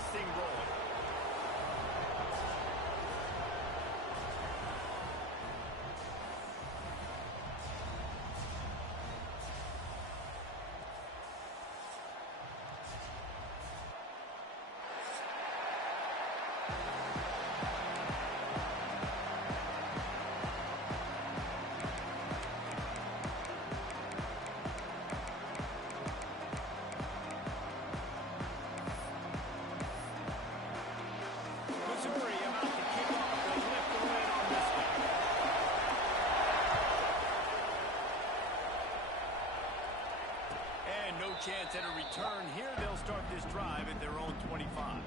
this thing rolling. Chance at a return here. They'll start this drive at their own 25.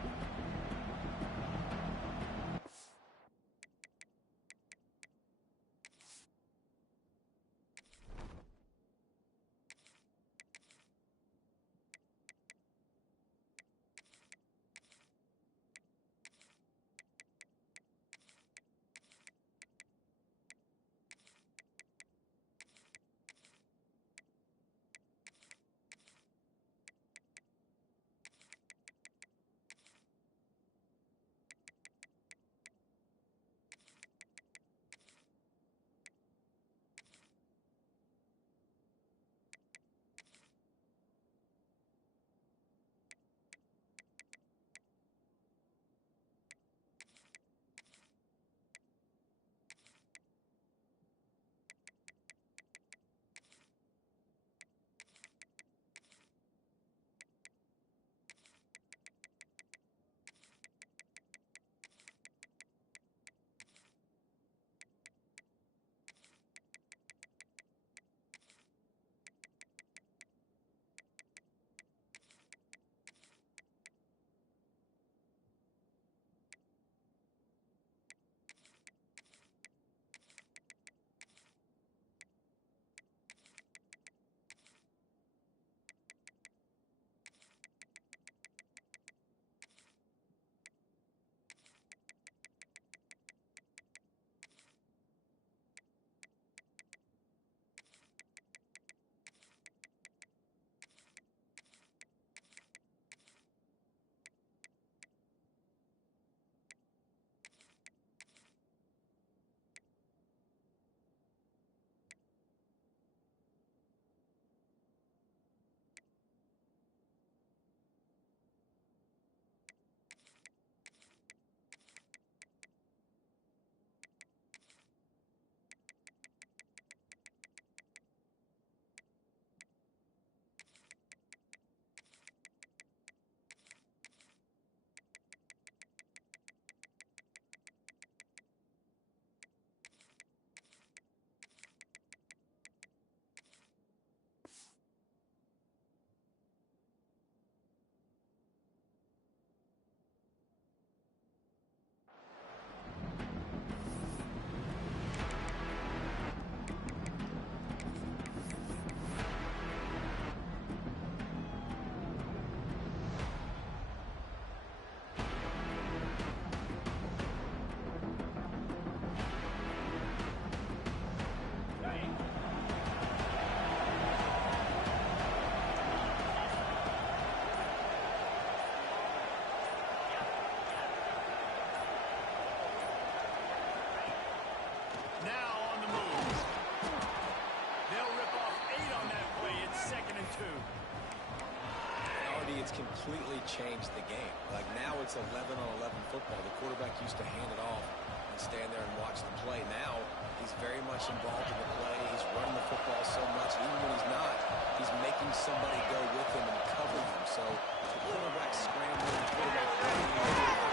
Completely changed the game. Like now it's 11-on-11 football. The quarterback used to hand it off and stand there and watch the play. Now he's very much involved in the play. He's running the football so much. Even when he's not, he's making somebody go with him and cover him. So the quarterback scrambling, the quarterback running,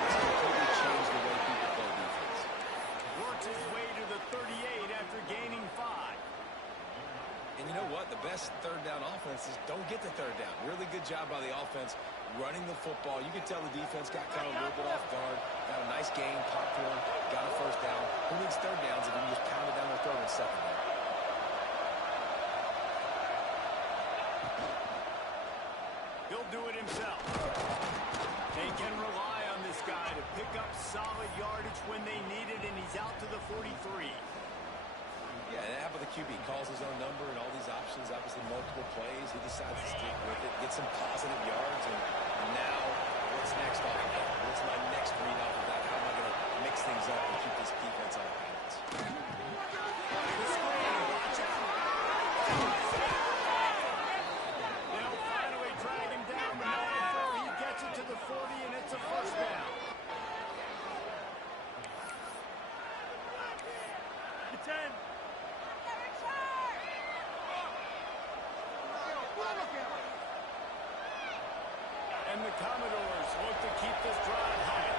it's completely changed the way people play defense. Works his way to the 38 after gaining 5. And you know what? The best third down offense is don't get the third down. Really good job by the offense running the football. You can tell the defense got caught a little bit off guard. Got a nice gain, popped one, got a first down. Who needs third downs if you can just pound it down their throat in second down? He'll do it himself. They can rely on this guy to pick up solid yardage when they need it, and he's out to the 43. Yeah, and how about the QB? Calls his own number and all these options, obviously multiple plays. He decides to stick with it, get some positive yards, and now what's next off of Commodores look to keep this drive high.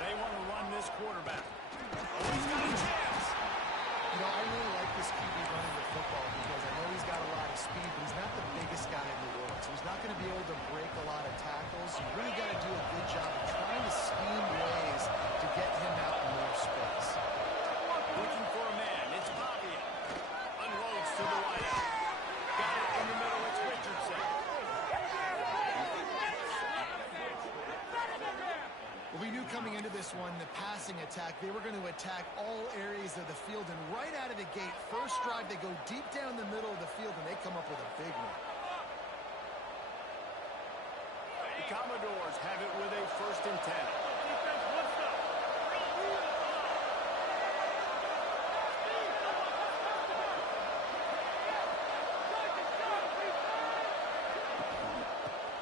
They want to run this quarterback. Oh, he's got a chance. You know, I really like this QB running the football because I know he's got a lot of speed, but he's not the biggest guy in the world. So he's not going to be able to break a lot of tackles. You really got to do a good job of trying to scheme ways to get him out in more space. Looking for a man. It's Pavia. Unloads to the wideout. Got it in the middle. It's Richardson. Well, we knew coming into this one, the passing attack, they were going to attack all areas of the field. And right out of the gate, first drive, they go deep down the middle of the field, and they come up with a big one. The Commodores have it with a 1st and 10.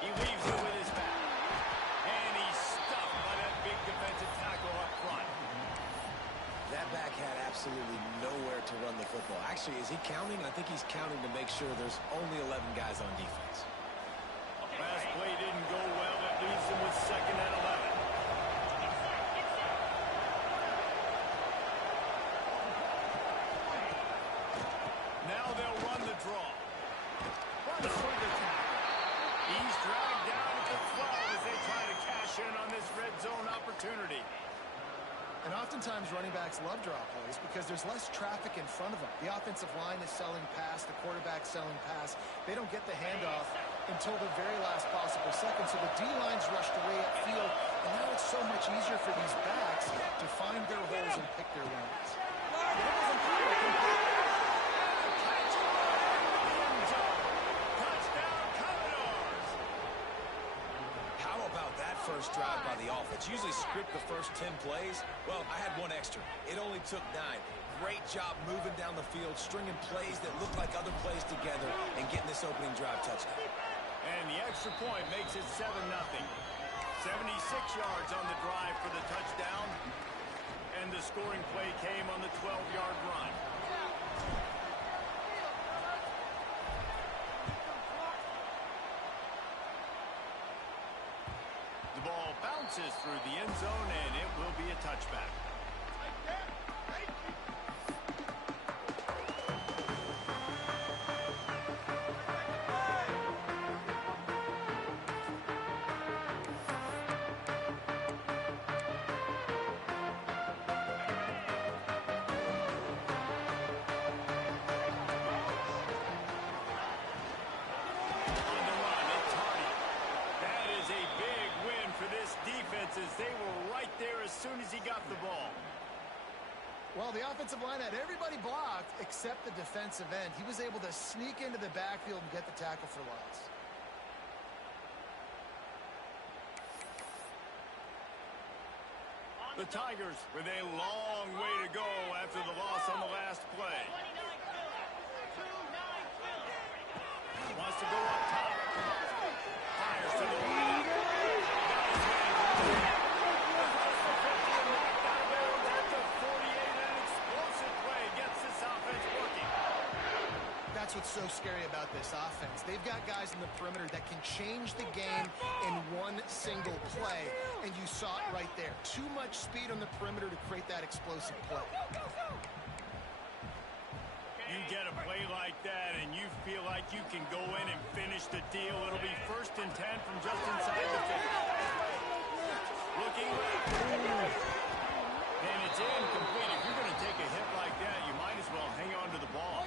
He leaves it with his back. And he's stuffed by that big defensive tackle up front. That back had absolutely nowhere to run the football. Actually, is he counting? I think he's counting to make sure there's only 11 guys on defense. Last play didn't go well. That leaves him with 2nd and 11. Now they'll run the draw. Runs for the tackle. He's dragged down at the 12 as they try to cash in on this red zone opportunity. And oftentimes running backs love draw plays because there's less traffic in front of them. The offensive line is selling pass, the quarterback's selling pass. They don't get the handoff until the very last possible second. So the D-line's rushed away upfield, and now it's so much easier for these backs to find their holes and pick their lanes. Touchdown, Commodores! How about that first drive by the offense? Usually script the first 10 plays. Well, I had one extra. It only took 9. Great job moving down the field, stringing plays that look like other plays together, and getting this opening drive touchdown. And the extra point makes it 7-0. 76 yards on the drive for the touchdown. And the scoring play came on the 12-yard run. The ball bounces through the end zone, and it will be a touchback. They were right there as soon as he got the ball. Well, the offensive line had everybody blocked except the defensive end. He was able to sneak into the backfield and get the tackle for loss. The Tigers with a long way to go after the loss on the last play. Wants to go up top. Fires to the right. That's what's so scary about this offense. They've got guys in the perimeter that can change the game in one single play, and you saw it right there. Too much speed on the perimeter to create that explosive play. You get a play like that, and you feel like you can go in and finish the deal. It'll be 1st and 10 from just inside the 50. Looking left. And it's incomplete. If you're going to take a hit like that, you might as well hang on to the ball.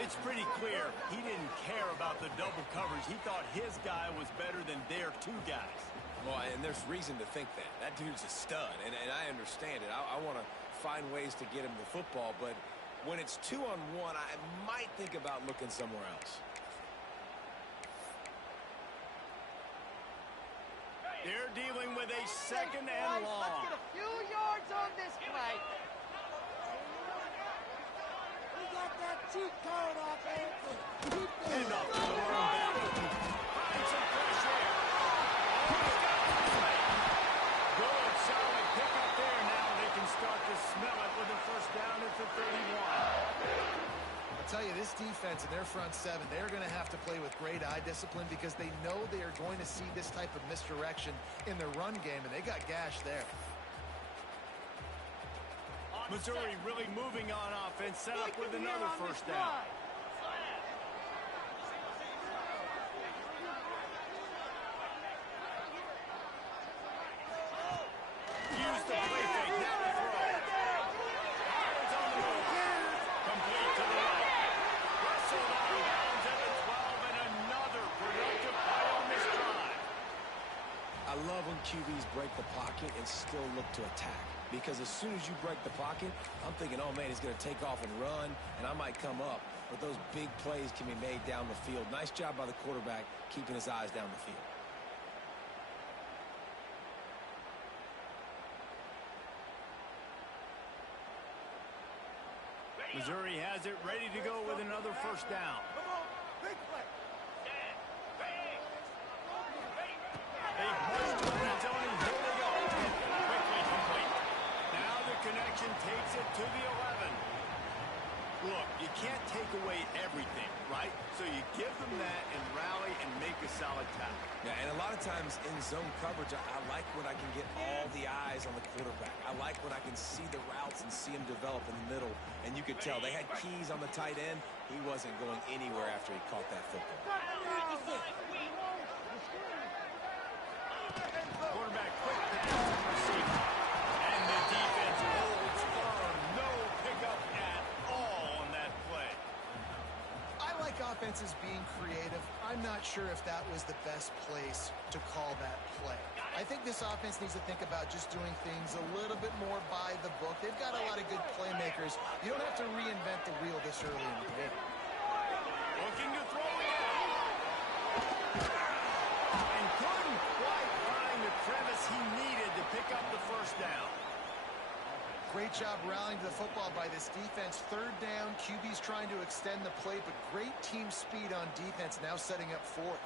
It's pretty clear he didn't care about the double coverage. He thought his guy was better than their 2 guys. Well, and there's reason to think that. That dude's a stud, and I understand it. I want to find ways to get him the football, but when it's 2-on-1, I might think about looking somewhere else. They're dealing with a 2nd and long. Let's get a few yards on this play. We got that cheat code off Anthony. And up to the run back. Find some fresh air. Good, solid pick up there. Now they can start to smell it with a 1st down at the 31. I'll tell you, this defense Their front seven, they're going to have to play with great eye discipline because they know they are going to see this type of misdirection in their run game, and they got gashed there. Missouri really moving on offense, set up with another first down. Use the play fake, now the throw. Howard's on the move. Complete to the right. Russell out of bounds at the 12, and another productive play on this drive. I love when QBs break the pocket and still look to attack. Because as soon as you break the pocket, I'm thinking, oh, man, he's going to take off and run, and I might come up. But those big plays can be made down the field. Nice job by the quarterback keeping his eyes down the field. Missouri has it ready to go with another first down. Come on, big play. They push to the red zone, and here they go. Quickly complete. Now the connection takes it to the 11. Look, you can't take away everything, right? So you give them that and rally and make a solid tackle. Yeah, and a lot of times in zone coverage, I like when I can get all the eyes on the quarterback. I like when I can see the routes and see him develop in the middle. And you could tell they had keys on the tight end. He wasn't going anywhere after he caught that football. Quarterback quick pass to the receiver. And the defense holds firm. No pickup at all on that play. I like offenses being creative. I'm not sure if that was the best place to call that play. I think this offense needs to think about just doing things a little bit more by the book. They've got a lot of good playmakers. You don't have to reinvent the wheel this early in the game. Looking to throw again. And couldn't quite find the crevice he needed to pick up the first down. Great job rallying to the football by this defense. Third down, QB's trying to extend the play, but great team speed on defense, now setting up fourth.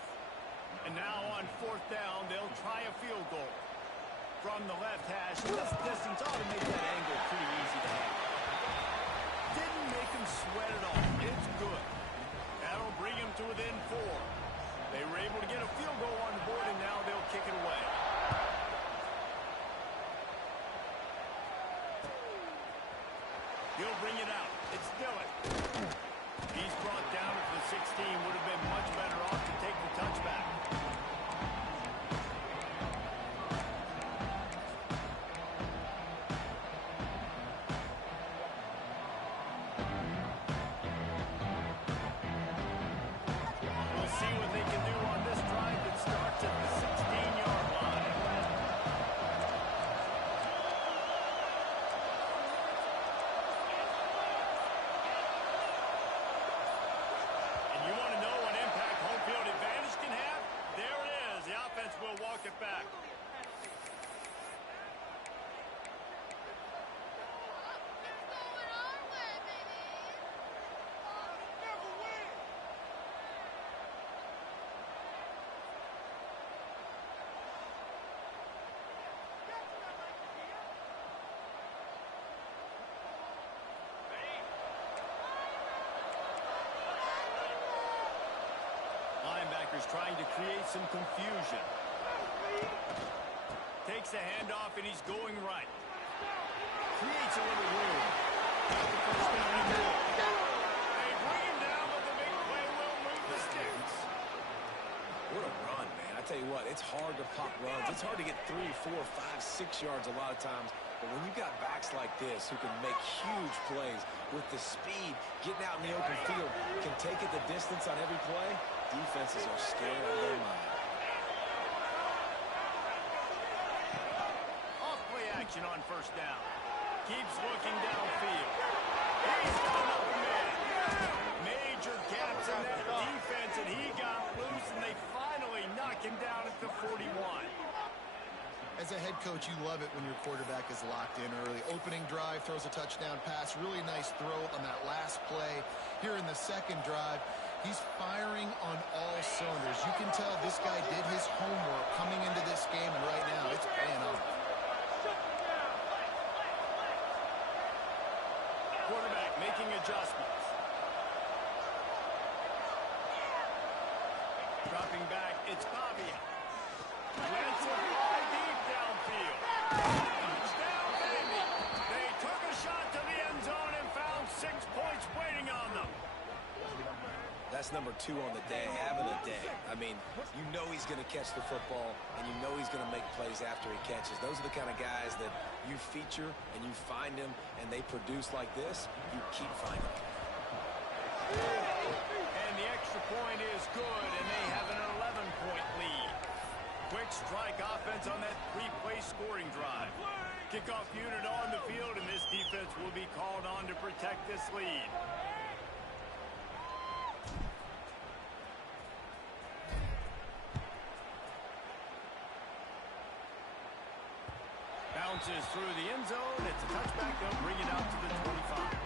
And now on fourth down, they'll try a field goal. From the left hash, this distance ought to make that angle pretty easy to have. Didn't make him sweat at all. It's good. That'll bring him to within 4. They were able to get a field goal on the board, and now they'll kick it away. He'll bring it out. It's Dillon. He's brought down at the 16. Would have been much better off to take the touchback. We'll see what they can do on this drive that starts at the 16-yard line. And you want to know what impact home field advantage can have? There it is. The offense will walk it back. Linebackers trying to create some confusion. Takes the handoff, and he's going right. Creates a little room. Got the first down and more. They bring him down, but the big play will move the sticks. What a run, man. I tell you what, it's hard to pop runs. It's hard to get 3, 4, 5, 6 yards a lot of times. But when you've got backs like this who can make huge plays with the speed, getting out in the open field, can take it the distance on every play, defenses are scared out of their mind. Off-play action on first down. Keeps looking downfield. He's going up the man. Major gaps in that defense, and he got loose, and they finally knock him down at the 41. As a head coach, you love it when your quarterback is locked in early. Opening drive, throws a touchdown pass. Really nice throw on that last play. Here in the second drive, he's firing on all cylinders. You can tell this guy did his homework coming into this game, and right now it's paying off. Quarterback making adjustments. Dropping back, it's Pavia. Lets it fly deep downfield. Touchdown, baby. They took a shot to the end zone and found 6 points waiting on them. That's number 2 on the day, having a day. I mean, you know he's going to catch the football, and you know he's going to make plays after he catches. Those are the kind of guys that you feature and you find them, and they produce like this, you keep finding them. And the extra point is good, and they have an 11-point lead. Quick strike offense on that 3-play scoring drive. Kickoff unit on the field, and this defense will be called on to protect this lead. Bounces through the end zone. It's a touchback. They'll bring it out to the 25.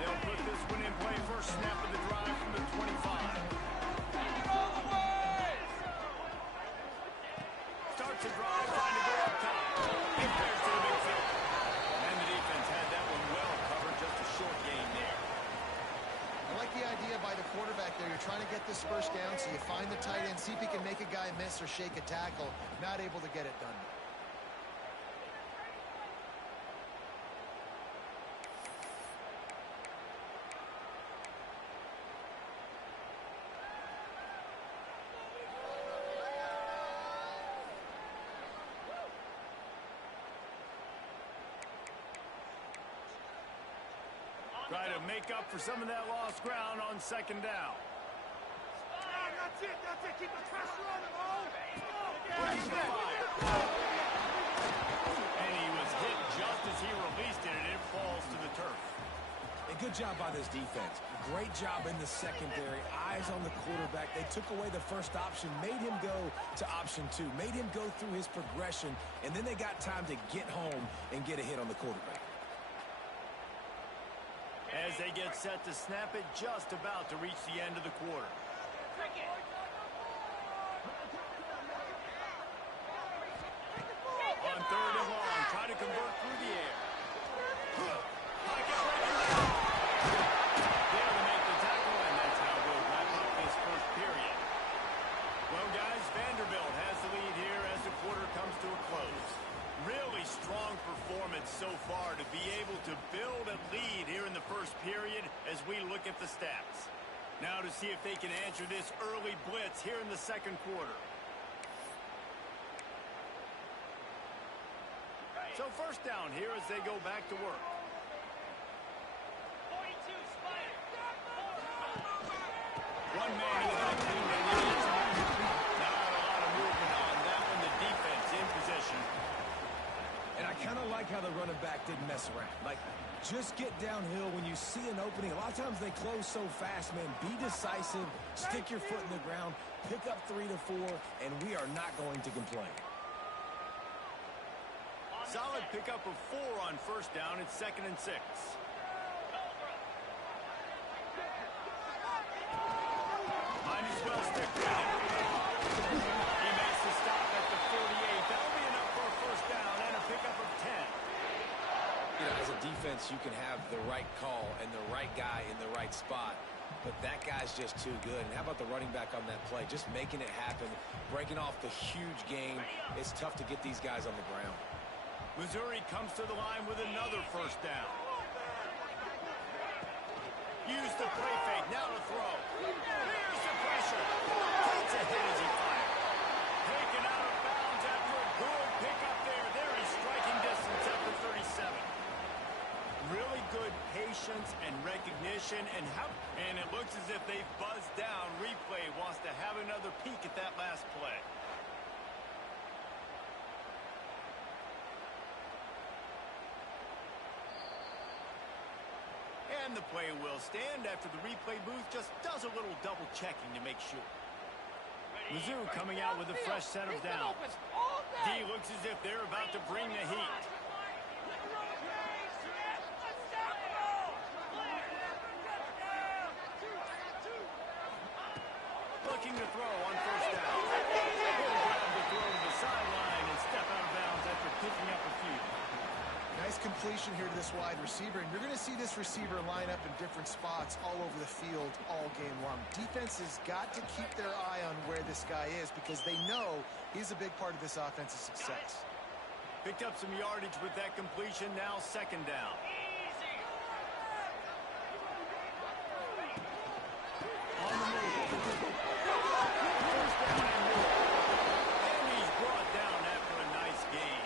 They'll put this one in play. First snap of the drive from the 25. Starts the drive, trying to go up top. He fires to the big field. And the defense had that one well covered, just a short gain there. I like the idea by the quarterback there. You're trying to get this first down, so you find the tight end, see if he can make a guy miss or shake a tackle. Not able to get it done. Try to make up for some of that lost ground on second down. That's it. Keep the pressure on him, Ready to fire. And he was hit just as he released it, and it falls to the turf. A good job by this defense. Great job in the secondary. Eyes on the quarterback. They took away the first option, made him go to option 2, made him go through his progression, and then they got time to get home and get a hit on the quarterback. As they get set to snap it, just about to reach the end of the quarter. On third and long, try to convert through the air. There to make the tackle, and that's how we'll wrap up this first period. Well, guys, Vanderbilt has the lead here as the quarter comes to a close. Really strong performance so far to be able to build a lead here in the first period as we look at the stats. Now to see if they can answer this early blitz here in the second quarter. So first down here as they go back to work. 42 Spider. One man is out there. Not a lot of movement on that one. The defense in position. And I kind of like how the running back didn't mess around. Like, just get downhill when you see an opening. A lot of times they close so fast, man. Be decisive, stick your foot in the ground, pick up 3 to 4, and we are not going to complain. Solid pickup of 4 on first down. It's 2nd and 6. Might as well stick with it. He makes the stop at the 48. That'll be enough for a first down and a pickup of 10. You know, as a defense, you can have the right call and the right guy in the right spot, but that guy's just too good. And how about the running back on that play? Just making it happen, breaking off the huge gain. It's tough to get these guys on the ground. Missouri comes to the line with another first down. Use the play fake. Now to throw. Here's the pressure. Takes a hit as he fires. Taken out of bounds after a good pickup there. There is striking distance at the 37. Really good patience and recognition. And it looks as if they've buzzed down. Replay wants to have another peek at that last play. And the play will stand after the replay booth just does a little double checking to make sure. Mizzou coming out with a fresh set of downs. D looks as if they're about to bring the heat. Looking to throw on first down. He'll grab the throw to the sideline. completion here to this wide receiver, and you're going to see this receiver line up in different spots all over the field all game long. Defense has got to keep their eye on where this guy is because they know he's a big part of this offensive success. Picked up some yardage with that completion. Now second down. On the move. First down and more. And he's brought down after a nice gain.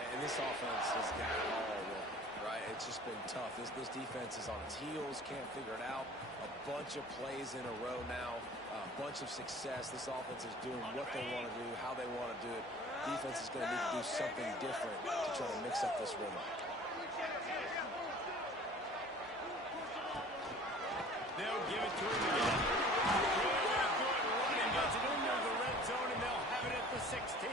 And this offense has got it all working, right? It's just been tough. This defense is on its heels, can't figure it out. A bunch of plays in a row now, a bunch of success. This offense is doing what they want to do, how they want to do it. Defense is going to need to do something different to try to mix up this rhythm. They'll give it to him again. Really good running. Gets it into the red zone, and they'll have it at the 16.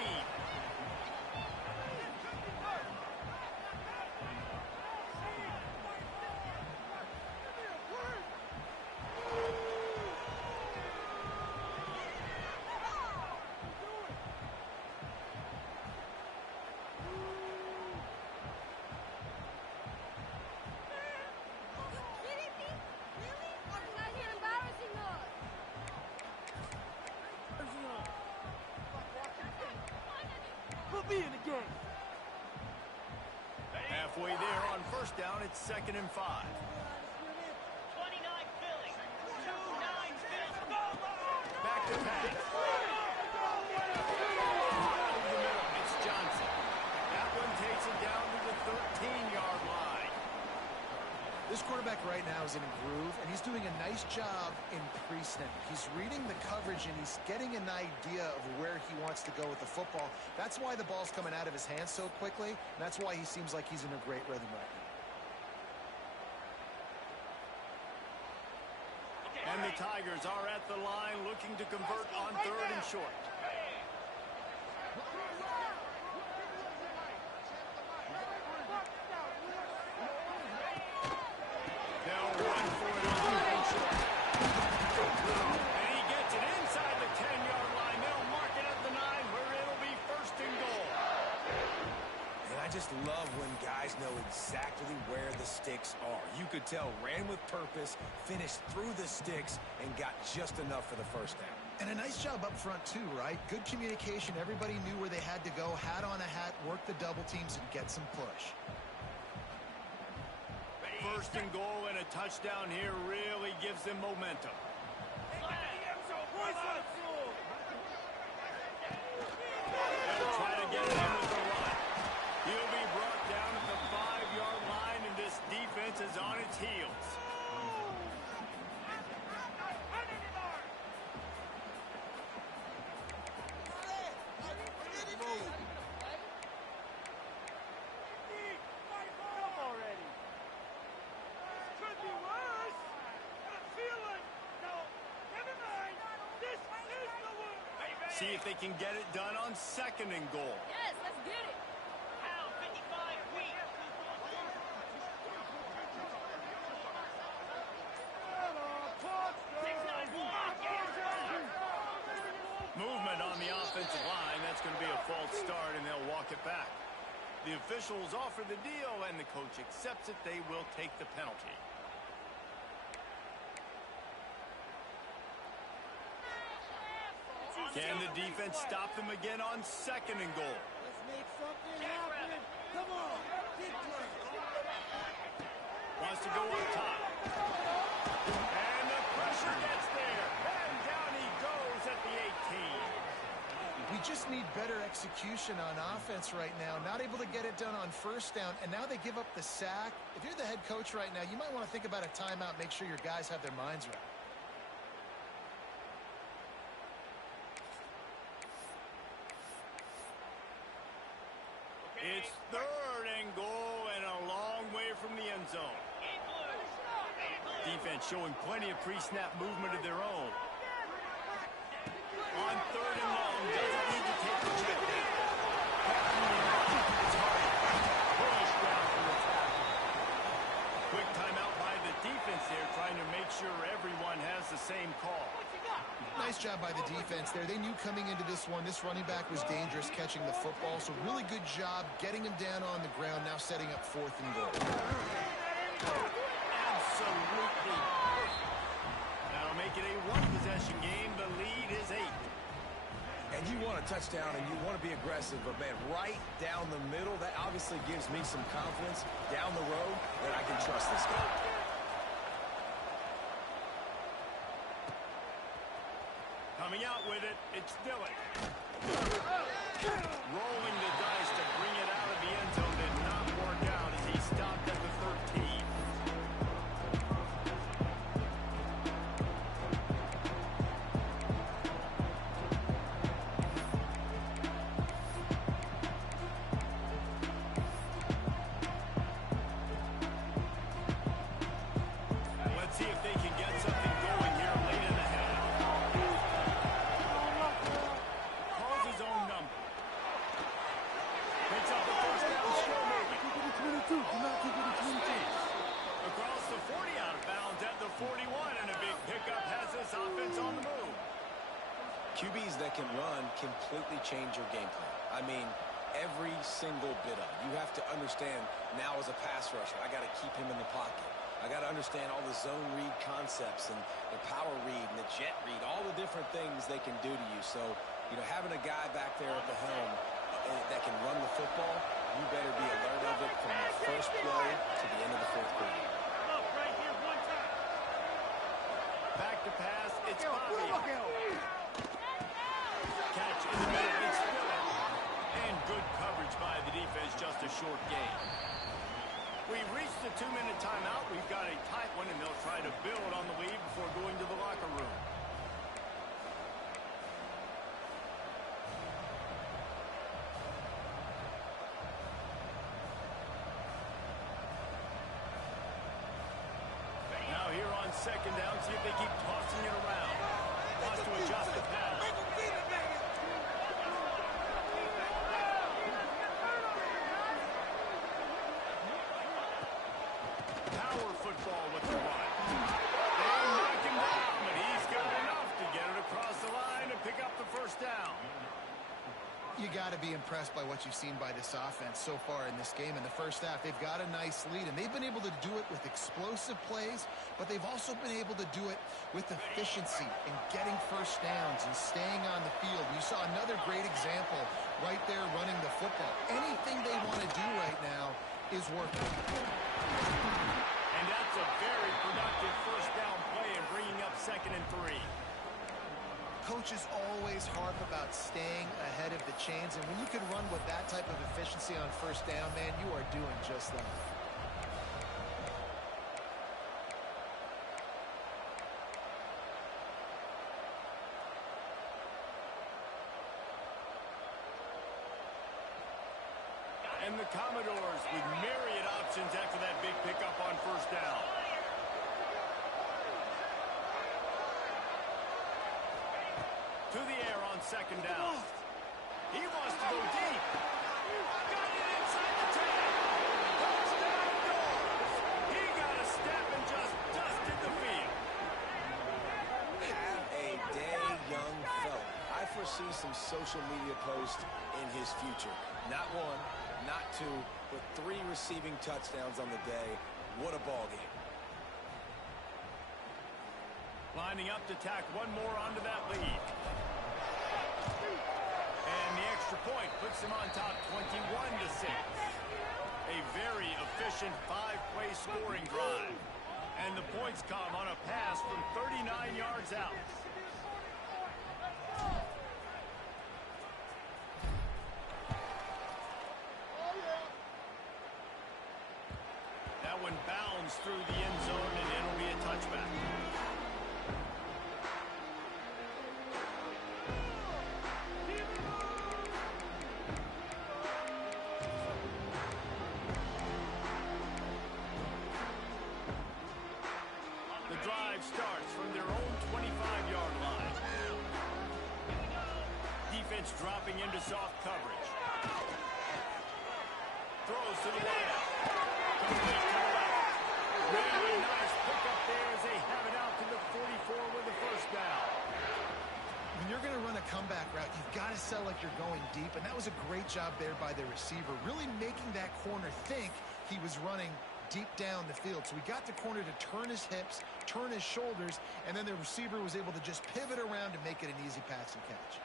Halfway there on first down, it's 2nd and 5. 29 Philly. 29 Philly. Back to pass. Over the middle, it's Johnson. That one takes it down to the 13-yard line. This quarterback right now is in a groove, and he's doing a nice job in pre-snap. He's reading the coverage, and he's getting an idea of where he wants to go with the football. That's why the ball's coming out of his hands so quickly, and that's why he seems like he's in a great rhythm right now. And the Tigers are at the line looking to convert on 3rd and short. They'll run for it on 3rd and short. And he gets it inside the 10-yard line. They'll mark it at the 9 where it'll be 1st and goal. And I just love when guys know exactly where the sticks are. You could tell ran with purpose, finished through the sticks, and got just enough for the first down. And a nice job up front, too, right? Good communication. Everybody knew where they had to go, hat on a hat, work the double teams, and get some push. 1st and goal and a touchdown here really gives them momentum. They'll try to get it in with the run. He'll be brought down at the 5-yard line, and this defense is on its heels. See if they can get it done on 2nd and goal. Yes, let's get it. Pound 55 weak. Movement on the offensive line. That's going to be a false start, and they'll walk it back. The officials offer the deal, and the coach accepts it. They will take the penalty. Can the defense stop them again on 2nd and goal? Let's make something happen. Come on, get close. Wants to go up top. And the pressure gets there. And down he goes at the 18. We just need better execution on offense right now. Not able to get it done on 1st down, and now they give up the sack. If you're the head coach right now, you might want to think about a timeout, make sure your guys have their minds right. It's 3rd and goal and a long way from the end zone. Defense showing plenty of pre-snap movement of their own. On 3rd and long, doesn't need to take the check down. It's hard. Push down for the tackle. Quick timeout by the defense there, trying to make sure everyone has the same call. Nice job by the defense there. They knew coming into this one, this running back was dangerous catching the football, so really good job getting him down on the ground, now setting up 4th and goal. Absolutely perfect. That'll make it a one-possession game. The lead is 8. And you want a touchdown and you want to be aggressive, but man, right down the middle, that obviously gives me some confidence down the road that I can trust this guy. Coming out with it, it's Dillon. Rolling the dice to bring it out of the end zone did not work out as he stopped at the 13. Let's see if they can get something going here late in the half. Calls his own number. Picks up the first down, still moving. Across the 40, out of bounds at the 41, and a big pickup has this offense on the move. QBs that can run completely change your game plan. I mean, every single bit of it. You have to understand now as a pass rusher, I got to keep him in the pocket. I got to understand all the zone read concepts and the power read and the jet read, all the different things they can do to you. So, you know, having a guy back there at the helm that can run the football, you better be alert of it from the first play to the end of the 4th quarter. Right here, one time. Back to pass, it's Bobby. Catch in the middle, it's Dillon. And good coverage by the defense, just a short gain. We've reached the 2-minute timeout. We've got a tight one, and they'll try to build on the lead before going to the locker room. Now here on 2nd down, see if they keep tossing it around. Wants to adjust the pass. Power football with the run. They knock him down, but he's got enough to get it across the line and pick up the first down. You got to be impressed by what you've seen by this offense so far in this game. In the first half, they've got a nice lead, and they've been able to do it with explosive plays, but they've also been able to do it with efficiency and getting first downs and staying on the field. You saw another great example right there running the football. Anything they want to do right now is working. And that's a very productive first down play and bringing up 2nd and 3. Coaches always harp about staying ahead of the chains, and when you can run with that type of efficiency on first down, man, you are doing just that. And the Commodores with myriad options after that big pickup on first down. To the air on 2nd down. He wants to go deep. Got it inside the 10. Touchdown goes. He got a step and just dusted the field. Have a day, young fella. I foresee some social media posts in his future. Not 1, not 2, but 3 receiving touchdowns on the day. What a ball game. Lining up to tack one more onto that lead. And the extra point puts them on top 21-6. A very efficient 5-play scoring drive. And the points come on a pass from 39 yards out. That one bounds through the end zone, and it'll be a touchback. The drive starts from their own 25-yard line. Defense dropping into soft coverage. Throws to the wideout. Complete to the left. Really nice pickup there as they have it out to the 44 with the first down. When you're going to run a comeback route, you've got to sell like you're going deep, and that was a great job there by the receiver, really making that corner think he was running deep down the field. So he got the corner to turn his hips, turn his shoulders, and then the receiver was able to just pivot around and make it an easy pass and catch.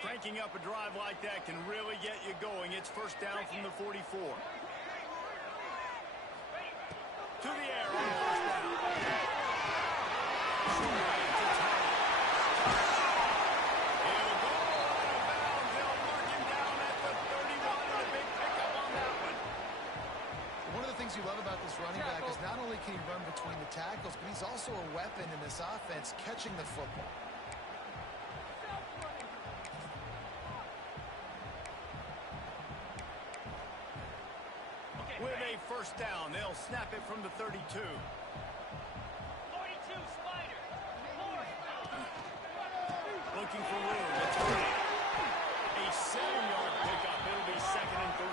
Cranking up a drive like that can really get you going. It's first down from the 44. To the air on first down. He'll go out of bounds. They'll mark him down at the 31, and a big pickup on that one. One of the things you love about this running back is not only can he run between the tackles, but he's also a weapon in this offense catching the football. With a first down, they'll snap it from the 32. 42, Spider. Looking for room. It's a 7-yard pickup. It'll be 2nd and 3.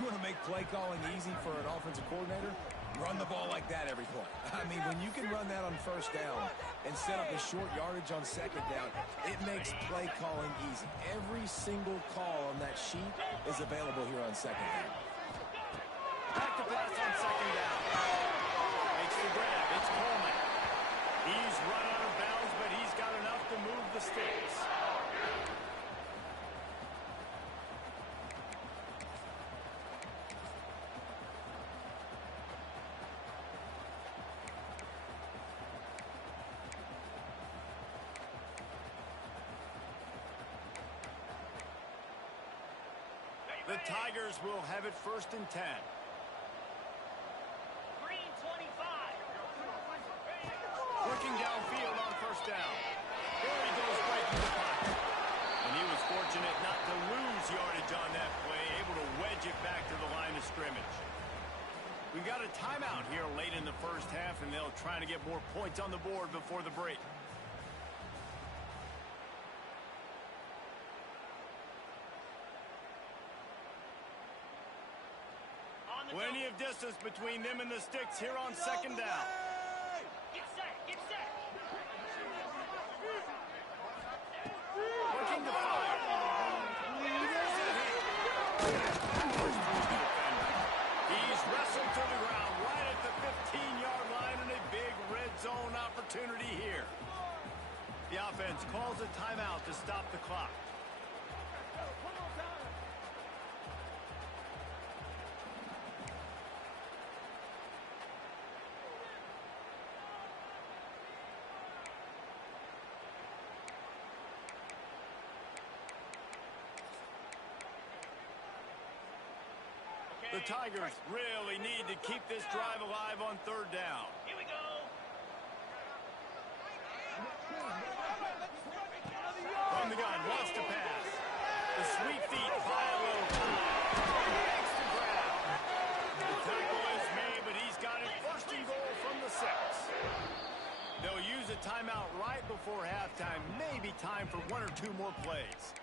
You want to make play calling easy for an offensive coordinator? Run the ball like that every play. I mean, when you can run that on first down and set up a short yardage on second down, it makes play calling easy. Every single call on that sheet is available here on second down. Back to pass on second down. Makes the grab. It's Coleman. He's run out of bounds, but he's got enough to move the sticks. The Tigers will have it 1st and 10. Green 25. Working downfield on first down. There he goes breaking the pocket. And he was fortunate not to lose yardage on that play, able to wedge it back to the line of scrimmage. We've got a timeout here late in the first half, and they'll try to get more points on the board before the break. Plenty of distance between them and the sticks here on second down. Get set, get set. Looking to fire. There's a hit. He's wrestled to the ground right at the 15-yard line, and a big red zone opportunity here. The offense calls a timeout to stop the clock. The Tigers really need to keep this drive alive on third down. Here we go. From the gun, wants to pass. The sweet feet buy a little time. Makes the grab. The tackle is made, but he's got it 1st and goal from the 6. They'll use a timeout right before halftime. Maybe time for 1 or 2 more plays.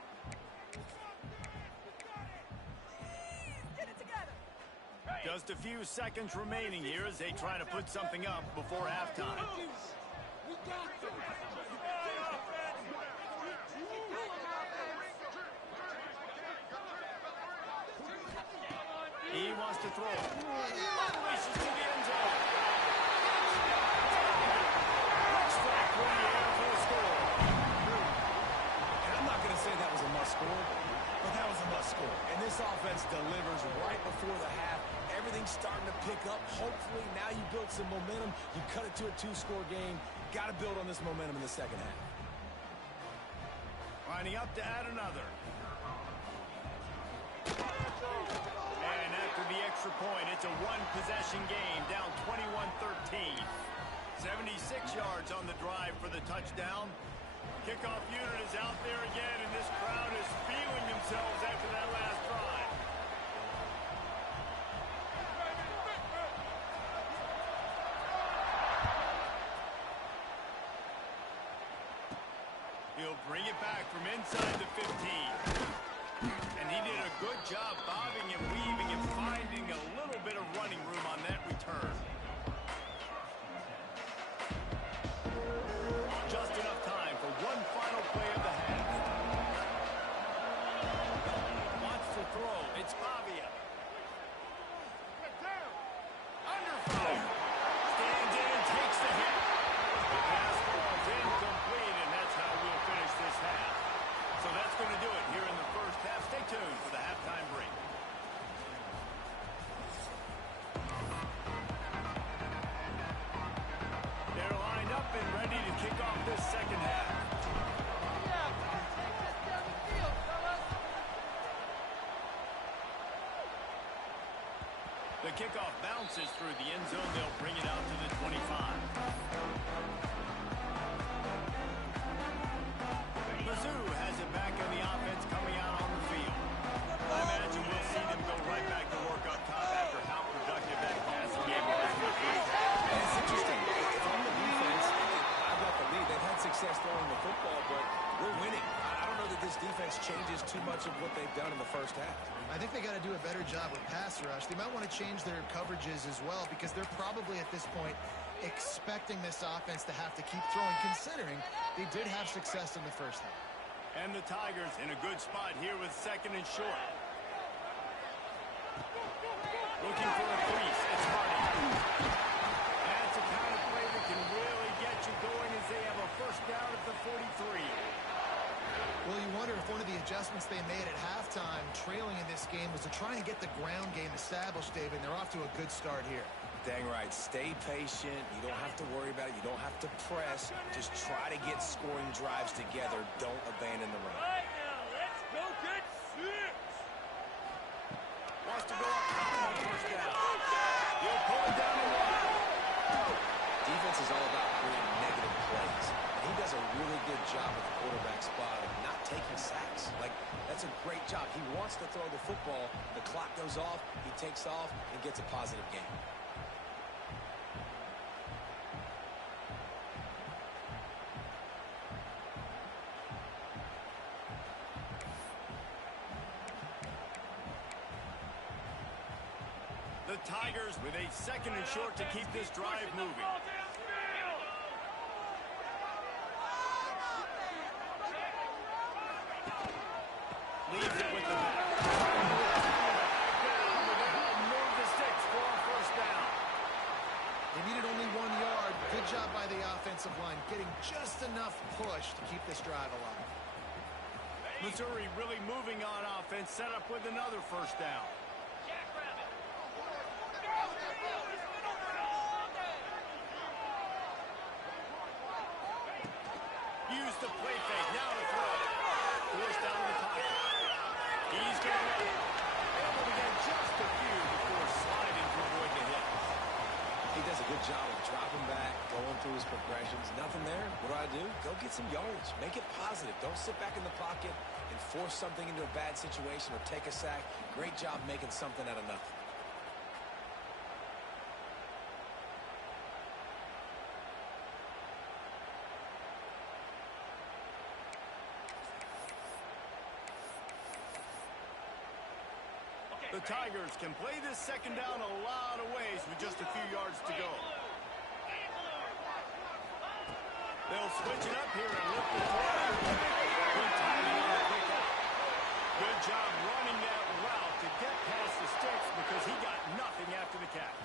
Just a few seconds remaining here as they try to put something up before halftime. He wants to throw. Races to the end zone. Strike through the air for a score. And I'm not going to say that was a must score, but that was a must score. And this offense delivers right before the half. Everything's starting to pick up. Hopefully, now you build some momentum. You cut it to a 2-score game. Got to build on this momentum in the second half. Lining up to add another. And after the extra point, it's a 1-possession game, down 21-13. 76 yards on the drive for the touchdown. Kickoff unit is out there again, and this crowd is feeling themselves after that last drive. He'll bring it back from inside the 15. And he did a good job bobbing and weaving and finding a little bit of running room on that return. kickoff bounces through the end zone. They'll bring it out to the 25. Mizzou has it back in the offense coming out on the field. I imagine we'll see them go right back to work up top after how productive that passing game was in the first half. It's interesting. If I'm the defense, I've got the lead. They've had success throwing the football, but we're winning. I don't know that this defense changes too much of what they've done in the first half. I think they got to do a better job with pass rush. They might want to change their coverages as well because they're probably at this point expecting this offense to have to keep throwing, considering they did have success in the first half. And the Tigers in a good spot here with 2nd and short. Looking for a crease. It's Hardy. That's a kind of play that can really get you going as they have a first down at the 43. Well, you wonder if one of the adjustments they made at halftime, trailing in this game, was to try and get the ground game established, David, and they're off to a good start here. Dang right. Stay patient. You don't have to worry about it. You don't have to press. Just try to get scoring drives together. Don't abandon the run. Right now, let's go get 6. Wants to go up top on first down. He'll pull it down and wide. Defense is all about creating negative plays. And he does a really good job at the quarterback spot of not taking sacks. Like, that's a great job. He wants to throw the football. The clock goes off. He takes off and gets a positive gain. The Tigers with a 2nd and short to keep this drive moving. Leaves it with the back. Move the sticks for a first down. They needed only 1 yard. Good job by the offensive line, getting just enough push to keep this drive alive. Missouri really moving on offense, set up with another first down. Use the play fake. Now to throw. Forced down the pocket. He's going to able to get just a few before sliding to avoid the hit. He does a good job of dropping back, going through his progressions. Nothing there. What do? Go get some yardage. Make it positive. Don't sit back in the pocket and force something into a bad situation or take a sack. Great job making something out of nothing. The Tigers can play this 2nd down a lot of ways with just a few yards to go. They'll switch it up here and lift the flag. Good timing on the pickup. Good job running that route to get past the sticks because he got nothing after the catch.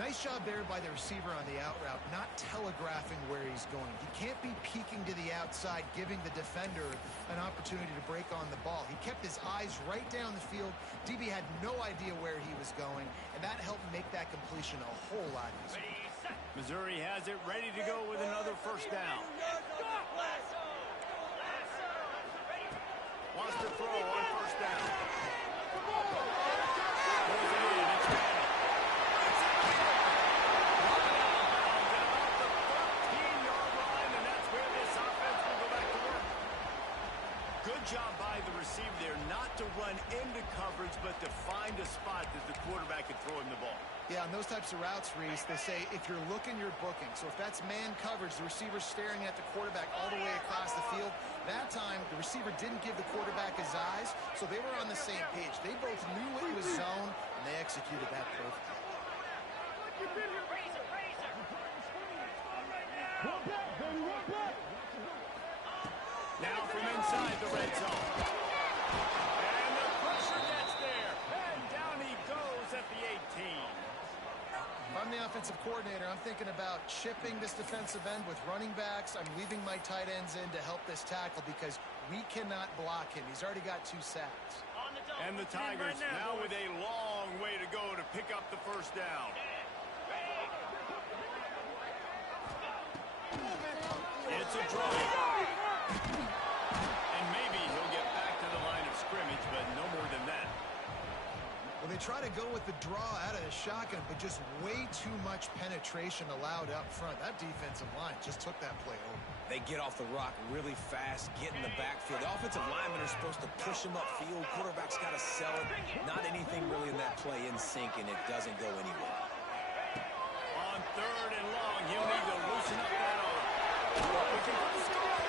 Nice job there by the receiver on the out route, not telegraphing where he's going. He can't be peeking to the outside, giving the defender an opportunity to break on the ball. He kept his eyes right down the field. DB had no idea where he was going, and that helped make that completion a whole lot easier. Missouri has it ready to go with another first down. Wants to throw on first down. Throws it in. It's Randall. Good job by the receiver there not to run into coverage, but to find a spot that the quarterback can throw him the ball. Yeah, on those types of routes, Reese, they say if you're looking, you're booking. So if that's man coverage, the receiver's staring at the quarterback all the way across the field. That time, the receiver didn't give the quarterback his eyes, so they were on the same page. They both knew it was zone, and they executed that perfectly. Now from inside the red zone. And the pressure gets there. And down he goes at the 18. If I'm the offensive coordinator, I'm thinking about chipping this defensive end with running backs. I'm leaving my tight ends in to help this tackle because we cannot block him. He's already got 2 sacks. And the Tigers now with a long way to go to pick up the first down. It's a draw. And maybe he'll get back to the line of scrimmage, but no more than that. Well, they try to go with the draw out of the shotgun, but just way too much penetration allowed up front. That defensive line just took that play over. They get off the rock really fast, get in the backfield. The offensive linemen are supposed to push him upfield. Quarterback's got to sell it. Not anything really in that play in sync, and it doesn't go anywhere. On 3rd and long, he'll need to loosen up that arm. Looking for the score.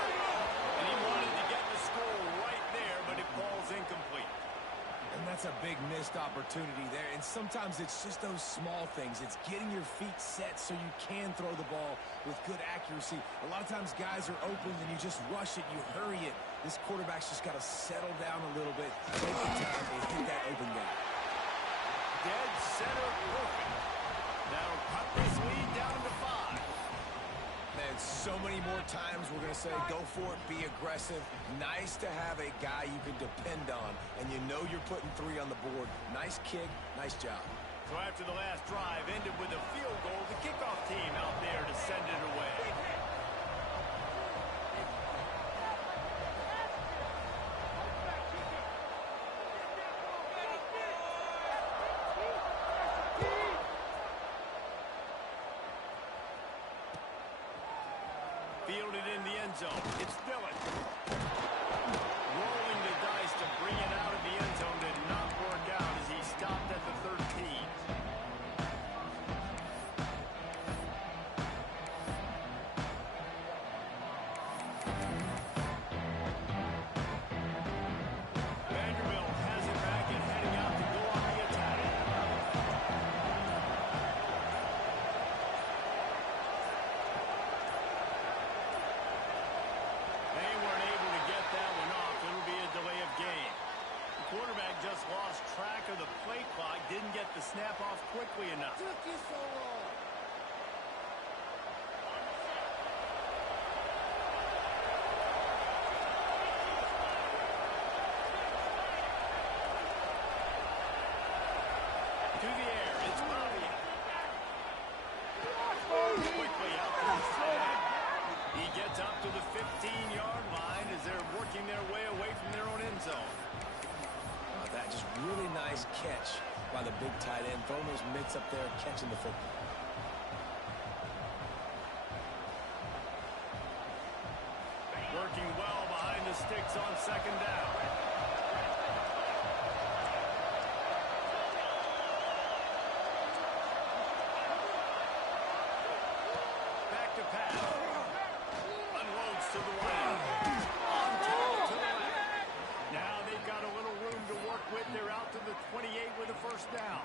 And he wanted to get the score right there, but it falls incomplete. And that's a big missed opportunity there. And sometimes it's just those small things. It's getting your feet set so you can throw the ball with good accuracy. A lot of times guys are open and you just rush it, you hurry it. This quarterback's just got to settle down a little bit, take the time, and hit that open guy. Dead center perfect. That'll cut this lead down to 5. And so many more times we're going to say, go for it, be aggressive. Nice to have a guy you can depend on, and you know you're putting 3 on the board. Nice kick, nice job. So after the last drive ended with a field goal, the kickoff team out there to send it away. Fielded in the end zone. It's Dillon. Rolling the dice to bring it out of the end zone did not work out as he stopped at the 13. Vanderbilt has it back and heading out to go on the attack. They weren't able to get that one off. It'll be a delay of game. The quarterback just lost track of the play clock, didn't get the snap off quickly enough. Took you so long. To the air, it's Bobby. Quickly out to the side. He gets up to the 15-yard line as they're working their way away from their own end zone. That just really nice catch by the big tight end. Throwing those mitts up there, catching the football. Working well behind the sticks on 2nd down. Back to pass. Unloads to the right. On target to the left. Now they've got a little room to work with. They're out to the 28 with a 1st down.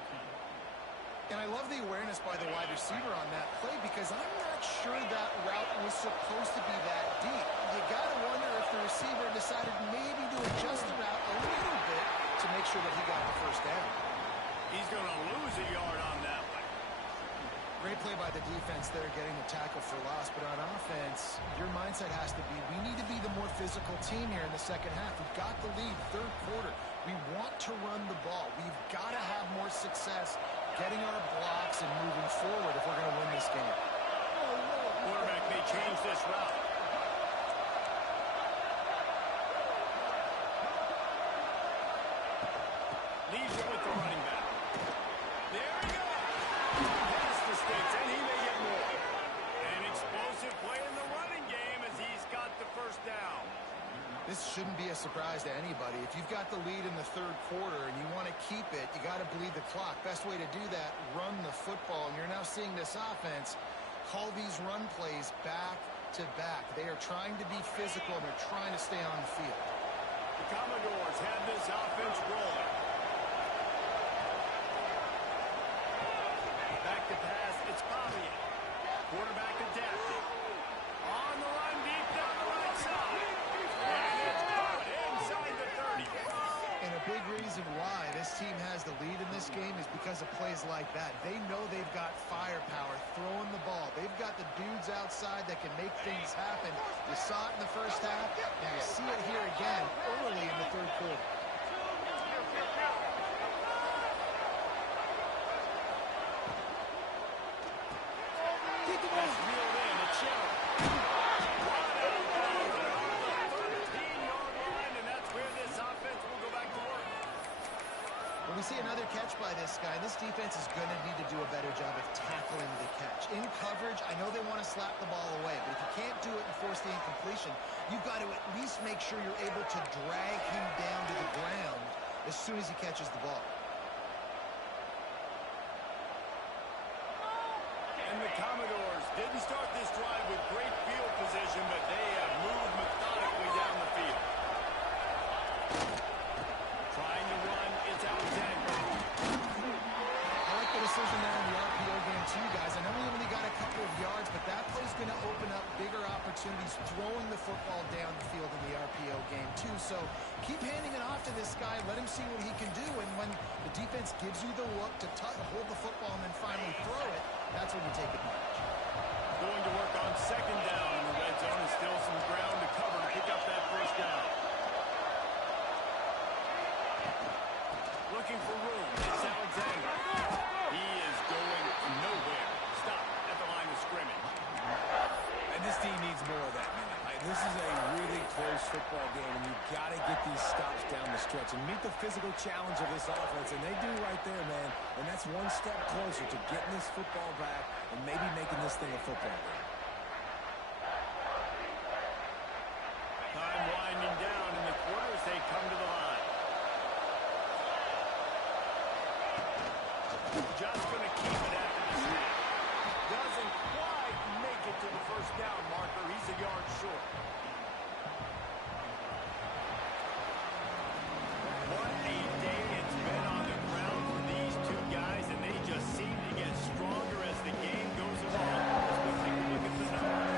And I love the awareness by the wide receiver on that play because I'm not sure that route was supposed to be that deep. You got to wonder if the receiver decided maybe to adjust the route a little bit to make sure that he got the 1st down. He's going to lose a yard on that one. Great play by the defense there, getting the tackle for loss. But on offense, your mindset has to be, we need to be the more physical team here in the 2nd half. We've got the lead, 3rd quarter. We want to run the ball. We've got to have more success getting our blocks and moving forward if we're going to win this game. Quarterback may change this route. Leaves it with the running back. There he goes. Past the sticks, and he may get more. An explosive play in the running game as he's got the 1st down. This shouldn't be a surprise to anybody. If you've got the lead in the 3rd quarter and you want to keep it, you got to bleed the clock. Best way to do that, run the football. And you're now seeing this offense call these run plays back to back. They are trying to be physical, and they're trying to stay on the field. The Commodores have this offense rolling. Back to pass, it's Bobby. Quarterback adapted. On the run, deep down the right side. And it's caught inside the 30. And a big reason why this team has the lead in this game is because of plays like that. They know they've got firepower throwing the ball. They've got the dudes outside that can make things happen. You saw it in the 1st half, and you see it here again early in the 3rd quarter. That's reeled in. It's Shell. Right out there. They're on the 13-yard line, and that's where this offense will go back to work. When We see another catch by this guy. This defense is going to need to do a better job of tackling the catch. In coverage, I know they want to slap the ball away, but if you can't do it and force the incompletion, you've got to at least make sure you're able to drag him down to the ground as soon as he catches the ball. And the Commodores didn't start this drive with great field position, but they have moved methodically down the field. Trying to run, it's Alexander. I like the decision there in the RPO game too, guys. I know we only got a couple of yards, but that play's going to open up bigger opportunities throwing the football down the field in the RPO game too. So keep handing it off to this guy. Let him see what he can do. And when the defense gives you the look to hold the football and then finally throw it, that's when you take advantage. Going to work on second down in the red zone, and still some ground to cover to pick up that first down. Looking for room. It's Alexander. He is going nowhere. Stop at the line of scrimmage. And this team needs more of that, man. This is a really close football game, and you've got to get these stops down the stretch and meet the physical challenge of this offense, and they do right there, man. And that's one step closer to getting this football back and maybe making this thing a football game. Time winding down in the quarter as they come to the line. Just going to keep it after the snap. Doesn't quite make it to the first down marker. He's a yard short. What a day it's been on the ground for these two guys, and they just seem to get stronger as the game goes along. As we take a look at the numbers.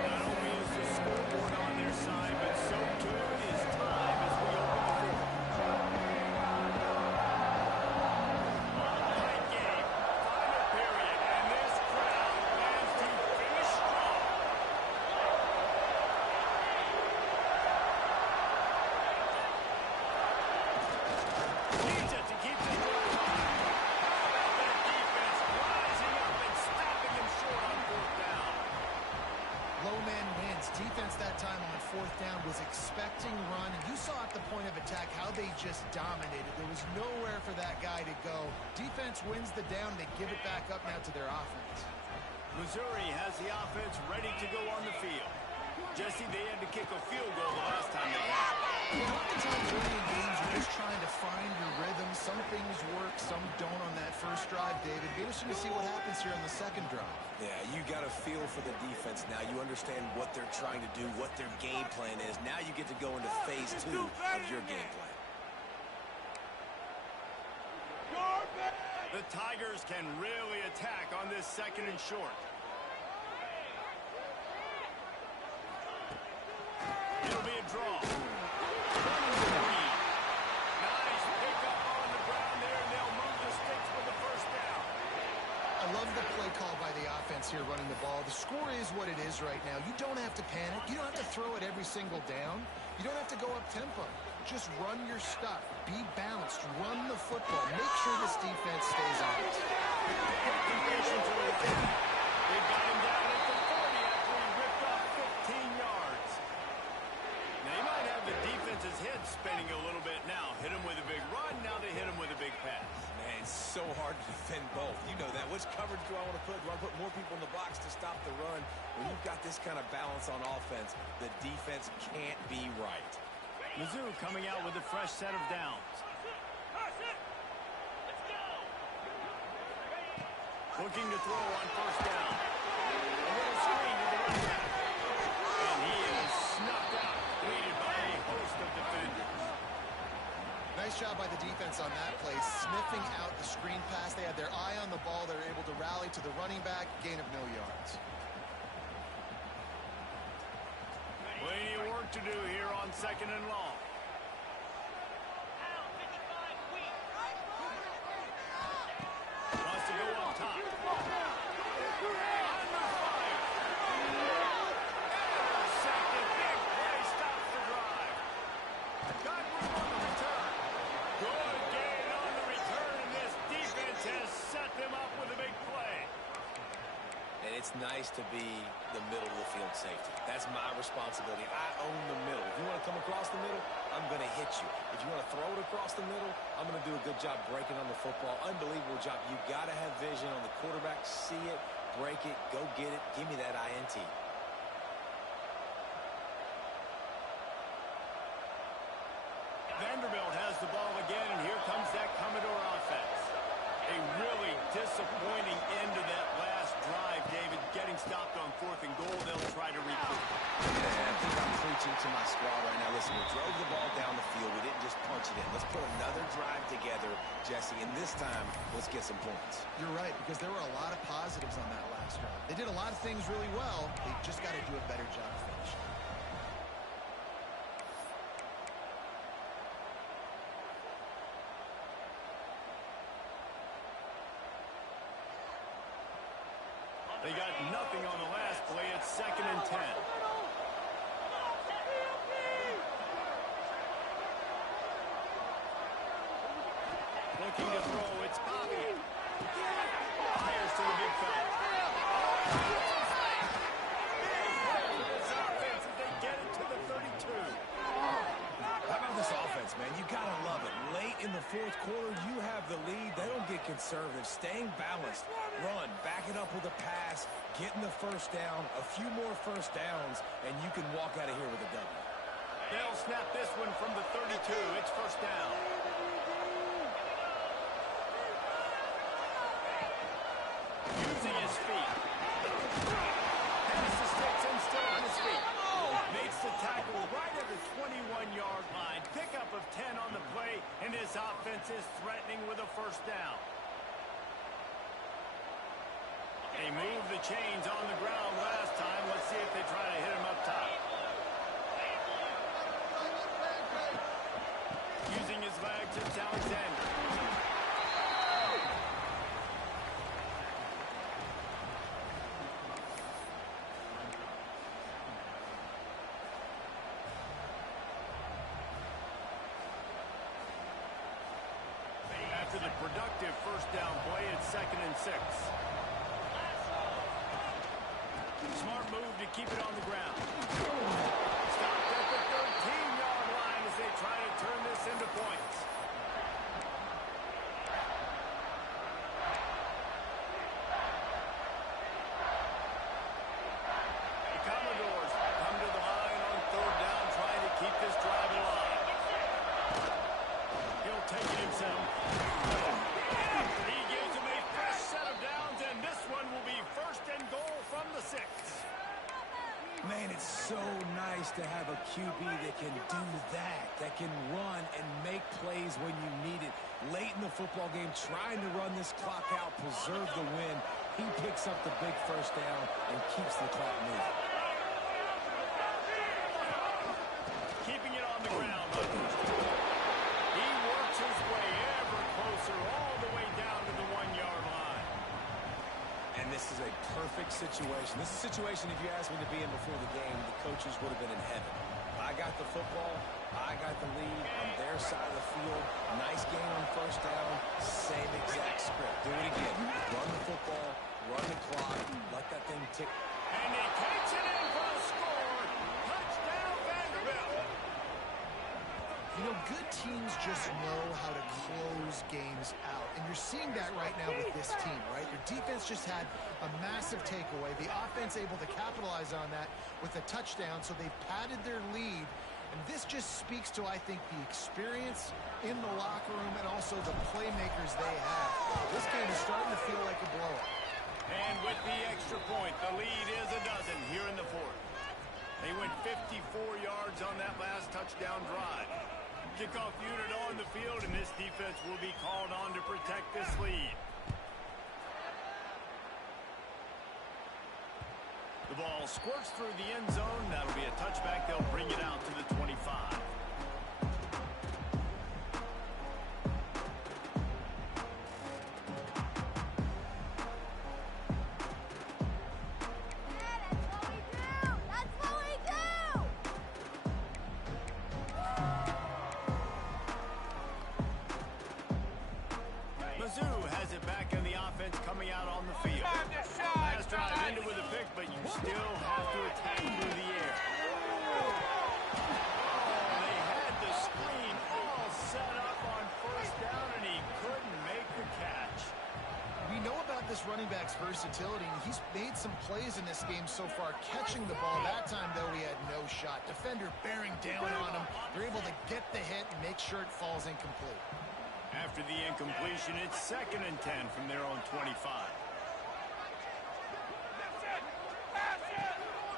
Not only is the scoreboard on their side, but so too is time as we open the fourth. Tight game, final period, and this crowd plans to finish strong. Needs it to keep them alive. That defense rising up and stopping them short on fourth down. Low man wins. Defense that time on fourth down was expecting run, and you saw at the point of attack how they just dominated. There was nowhere for that guy to go. Defense wins the down. They give it back up now to their offense. Missouri has the offense ready to go on the field. Jesse, they had to kick a field goal the last time they had. Oftentimes early in games, you're just trying to find your rhythm. Some things work, some don't on that first drive, David. Be interesting to see what happens here on the second drive. Yeah, you got a feel for the defense now. You understand what they're trying to do, what their game plan is. Now you get to go into phase 2 of your game plan. The Tigers can really attack on this second and short. It'll be a draw. Nice pickup on the ground there, and they'll move the sticks for the first down. I love the play call by the offense here running the ball. The score is what it is right now. You don't have to panic. You don't have to throw it every single down. You don't have to go up tempo. Just run your stuff. Be balanced. Run the football. Make sure this defense stays honest. Completion to the right. They got him down at the 40 after he ripped off 15 yards. Now, you might have the defense's head spinning a little bit now. Hit him with a big run. Now they hit him with a big pass. Man, it's so hard to defend both. You know that. Which coverage do I want to put? Do I put more people in the box to stop the run? When you've got this kind of balance on offense, the defense can't be right. Mizzou coming out with a fresh set of downs. Looking to throw on first down. A little screen to the running back. And he is snuffed out, greeted by a host of defenders. Nice job by the defense on that play, sniffing out the screen pass. They had their eye on the ball. They were able to rally to the running back, gain of no yards. Plenty of work to do here on second and long. Wants to go up top. Under fire. Intercepted. Big play stops the drive. Got room on the return. Good gain on the return, and this defense has set them up with a big play. And it's nice to be the middle of the field safety. That's my responsibility. I own the middle. If you want to come across the middle, I'm going to hit hit you. If you want to throw it across the middle, I'm going to do a good job breaking on the football. Unbelievable job. You got to have vision on the quarterback. See it, break it, go get it. Give me that INT. Vanderbilt has the ball again, and here comes that Commodore offense. A really disappointing end to that last drive, David. Getting stopped on 4th and goal, they'll try to recoup. Yeah, I think I'm preaching to my squad right now. Listen, we drove the ball down the field. We didn't just punch it in. Let's put another drive together, Jesse, and this time, let's get some points. You're right, because there were a lot of positives on that last drive. They did a lot of things really well. They just got to do a better job finishing. They got nothing on the last play. It's 2nd and 10. Looking to throw. It's Bobby. Fires to the big fella. This offense as they get it to the 32. How about this offense, man? You got to love it. Late in the 4th quarter, you have the lead. They don't get conservative. Staying balanced. Run. Back it up with a pass. Getting the first down. A few more first downs, and you can walk out of here with a W. They'll snap this one from the 32. It's first down. Using his feet. Has the sticks and still on his feet. Makes the tackle right at the 21-yard line. Pickup of 10 on the play, and his offense is threatening with a first down. They moved the chains on the ground last time. Let's see if they try to hit him up top. Using his legs, it's Alexander. After the productive first down play, it's 2nd and 6. Smart move to keep it on the ground. Stopped at the 13-yard line as they try to turn this into points. The Commodores come to the line on 3rd down, trying to keep this drive alive. He'll take it himself. He gives him a fresh set of downs, and this one will be 1st and goal from the 6. Man, it's so nice to have a QB that can do that can run and make plays when you need it. Late in the football game, trying to run this clock out, preserve the win. He picks up the big first down and keeps the clock moving. Keeping it on the ground. He works his way ever closer all the way down to the 1-yard line. And this is a perfect situation. This is a situation, if you asked me to be in before the game, the coaches would have been in heaven. I got the football. I got the lead on their side of the field. Nice gain on first down. Same exact script. Do it again. Run the football. Run the clock. Let that thing tick. And he takes it in for a score. Touchdown, Vanderbilt. You know, good teams just know how to close games out. And you're seeing that right now with this team, right? Your defense just had a massive takeaway. The offense able to capitalize on that with a touchdown, so they've padded their lead. And this just speaks to, I think, the experience in the locker room and also the playmakers they have. This game is starting to feel like a blowout. And with the extra point, the lead is a dozen here in the 4th. They went 54 yards on that last touchdown drive. Kickoff unit on the field, and this defense will be called on to protect this lead. The ball squirts through the end zone. That'll be a touchback. They'll bring it out to the 25. Mizzou has it back in the offense coming out on the field. Last drive ended with a pick, but you still have to attack through the air. running back's versatility, and he's made some plays in this game so far, catching the ball. That time, though, he had no shot. Defender bearing down on him. They're able to get the hit and make sure it falls incomplete. After the incompletion, it's 2nd and 10 from their own 25.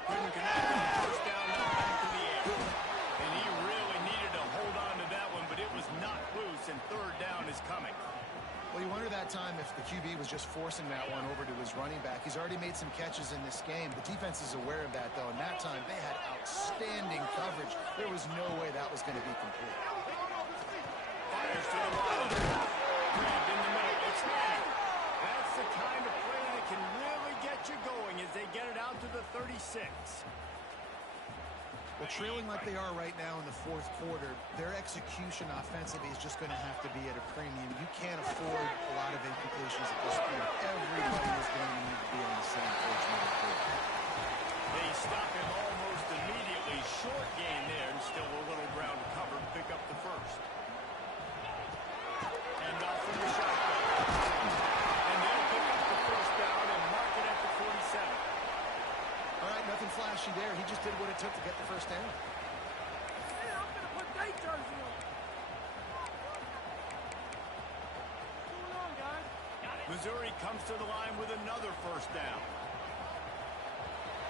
Couldn't connect. First down, now back to the air. And he really needed to hold on to that one, but it was knocked loose, and 3rd down is coming. Well, you wonder that time if the QB was just forcing that one over to his running back. He's already made some catches in this game. The defense is aware of that, though, and that time they had outstanding coverage. There was no way that was going to be complete. Fires to the wall. Grabbed in the middle. It's ready. That's the kind of play that can really get you going as they get it out to the 36. Well, trailing like they are right now in the 4th quarter, their execution offensively is just going to have to be at a premium. You can't afford a lot of incompletions at this point. Everybody is going to need to be on the same page moving forward. They stop him almost immediately. Short gain there, and still a little ground covered. Pick up the 1st. And off from the shotgun. And they'll pick up the 1st down and mark it at the 47. All right, nothing flashy there. He just did what it took to get the 1st down. Yeah, I'm going to put that jersey on. What's going on, guys? Missouri comes to the line with another 1st down.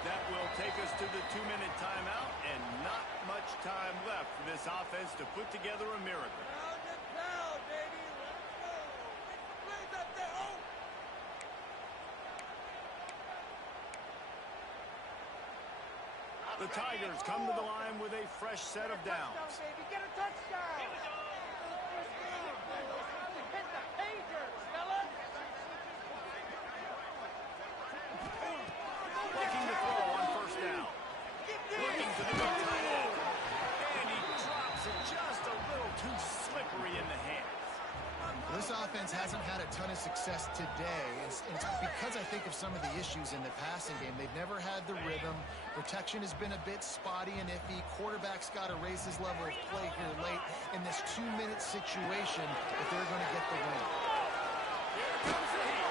That will take us to the 2-minute timeout, and not much time left for this offense to put together a miracle. Pound and pound, baby. Let's go. Make some plays up there. Oh! The Tigers come to the line with a fresh set of downs. Touchdown, baby. Get a touchdown. Hit the pagers, fellas. Looking to throw on 1st down. Looking to the big tight end. And he drops it just a little too slippery in the hands. Well, this offense hasn't had a ton of success today. It's because I think of some of the issues in the passing game. They've never had the rhythm. Protection has been a bit spotty and iffy. Quarterback's got to raise his level of play here late in this 2-minute situation if they're going to get the win. Here comes the heat.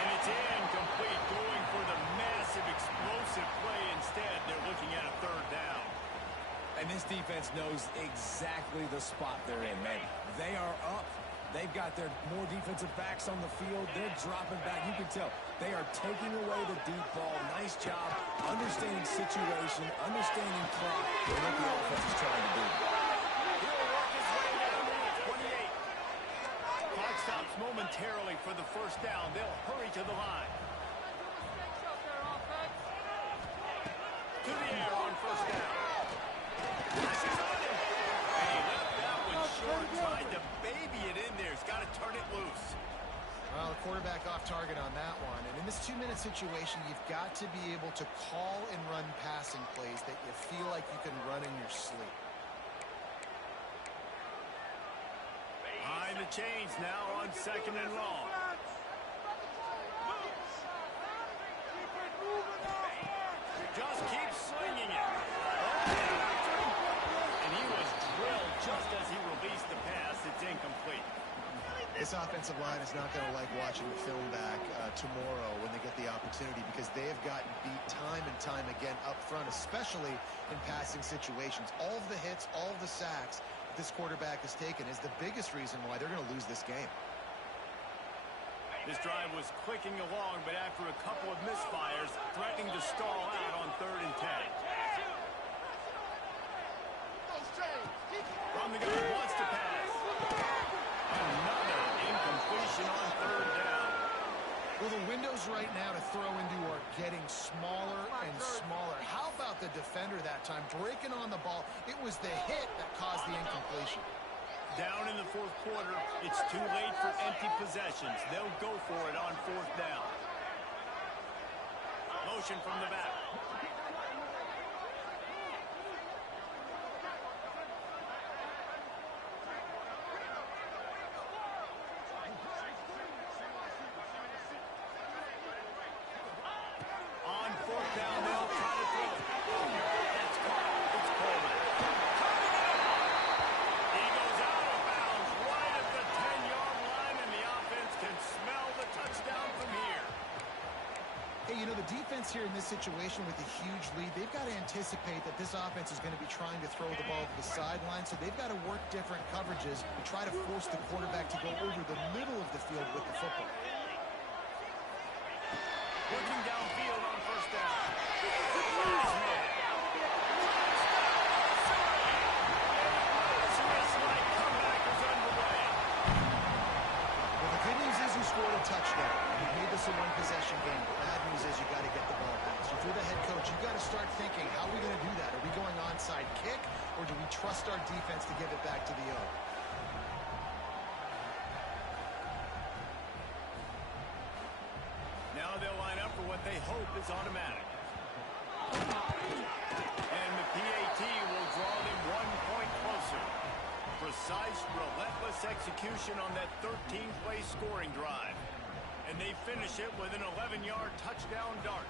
And it's incomplete, going for the massive explosive play instead. They're looking at a 3rd down. And this defense knows exactly the spot they're in, man. They are up. They've got their more defensive backs on the field. They're dropping back. You can tell they are taking away the deep ball. Nice job understanding situation, understanding clock, and what the offense is trying to do. He'll work his way down to the 28. Clock stops momentarily for the 1st down. They'll hurry to the line. To the air on 1st down. Flashes on him. And he left that one short. Tried to baby it in there. He's got to turn it loose. Well, the quarterback off target on that one. And in this 2-minute situation, you've got to be able to call and run passing plays that you feel like you can run in your sleep. Behind the chains now on 2nd and long. Just keep slinging it. And he was drilled just as he released the pass. It's incomplete. This offensive line is not going to like watching the film back tomorrow when they get the opportunity, because they have gotten beat time and time again up front, especially in passing situations. All of the hits, all of the sacks that this quarterback has taken is the biggest reason why they're going to lose this game. This drive was clicking along, but after a couple of misfires, threatening to stall out on 3rd and 10. From the gun, wants to pass. Another incompletion on 3rd down. Well, the windows right now to throw into are getting smaller and smaller. How about the defender that time breaking on the ball? It was the hit that caused the incompletion. Down in the 4th quarter, it's too late for empty possessions. They'll go for it on 4th down. Motion from the back. On 4th down, they'll try to throw it. That's caught. It's Coleman. He goes out of bounds right at the 10-yard line, and the offense can smell the touchdown. defense here in this situation with a huge lead, they've got to anticipate that this offense is going to be trying to throw the ball to the sideline, so they've got to work different coverages to try to force the quarterback to go over the middle of the field with the football. Working downfield on first down. Nice man. Like comeback is underway. Well, the good news is you scored a touchdown. You made this a one-possession game. The bad news is you got to get the ball back. So if you're the head coach, you got to start thinking, how are we going to do that? Are we going onside kick, or do we trust our defense to give it back to the O? Now they'll line up for what they hope is automatic. And the PAT will draw them 1 point closer. Precise, relentless execution on that 13-play scoring drive. And they finish it with an 11-yard touchdown dart.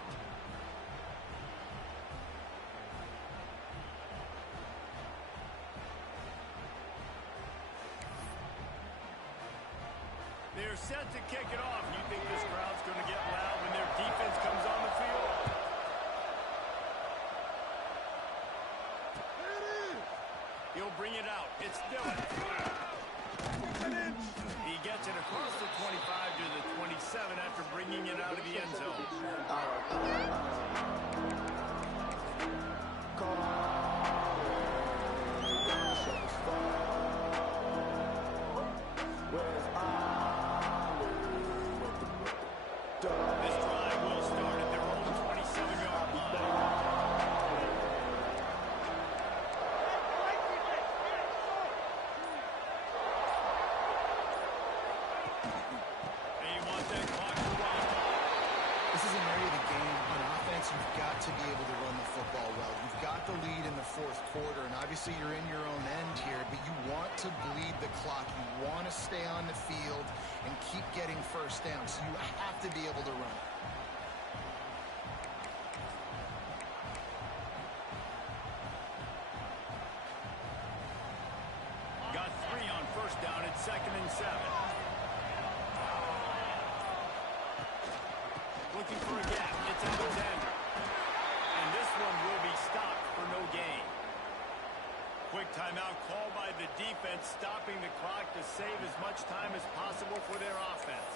They're set to kick it off. You think this crowd's going to get loud when their defense comes on the field? He'll bring it out. It's Dillon. He gets it across the 25 to the 27 after bringing it out of the end zone. This drive will start at their own 27-yard line. They want that clock to run. This is an area of the game. On offense, you've got to be able to run the football well. You've got the lead in the fourth quarter, and obviously you're in your own end here, but you want to bleed the clock. You want to stay on the field and keep getting first down, so you have to be able to run. Got 3 on first down at 2nd and 7. Looking for a gap. It's Alexander. And this one will be stopped for no gain. Quick timeout called by the defense, stopping the clock to save as much time as possible for their offense.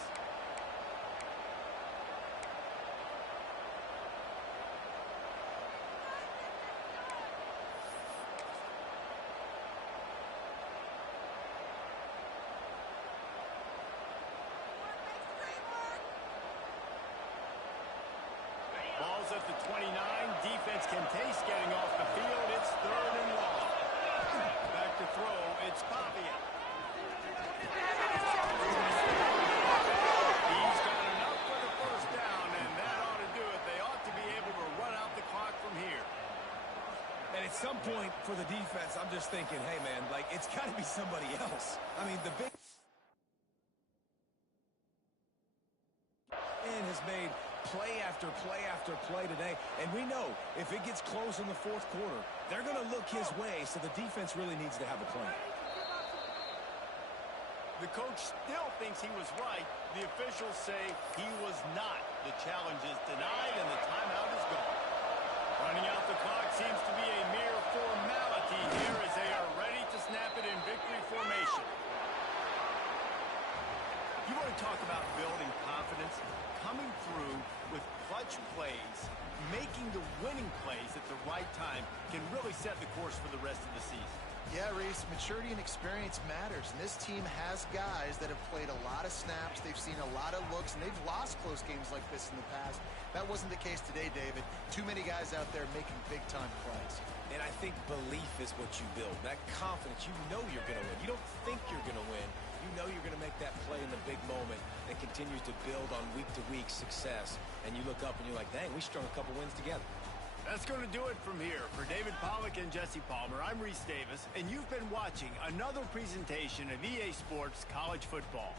Ball's at the 29. Defense can taste getting off the field. It's 3rd and long. Back to throw. It's Pavia. He's got enough for the first down, and that ought to do it. They ought to be able to run out the clock from here. And at some point for the defense, I'm just thinking, hey, man, like, it's got to be somebody else. I mean, the big man has made play after play after play today, and we know if it gets close in the fourth quarter, they're going to look his way, so the defense really needs to have a plan. The coach still thinks he was right. The officials say he was not. The challenge is denied, and the timeout is gone. Running out the clock seems to be a mere formality here as they are ready to snap it in victory formation. You want to talk about building confidence? Coming through with clutch plays, making the winning plays at the right time can really set the course for the rest of the season. Yeah, Reese, maturity and experience matters, and this team has guys that have played a lot of snaps, they've seen a lot of looks, and they've lost close games like this in the past. That wasn't the case today, David. Too many guys out there making big-time plays. And I think belief is what you build. That confidence, you know you're going to win. You don't think you're going to win. You know you're going to make that play in the big moment that continues to build on week-to-week success. And you look up and you're like, dang, we strung a couple wins together. That's going to do it from here. For David Pollack and Jesse Palmer, I'm Reese Davis, and you've been watching another presentation of EA Sports College Football.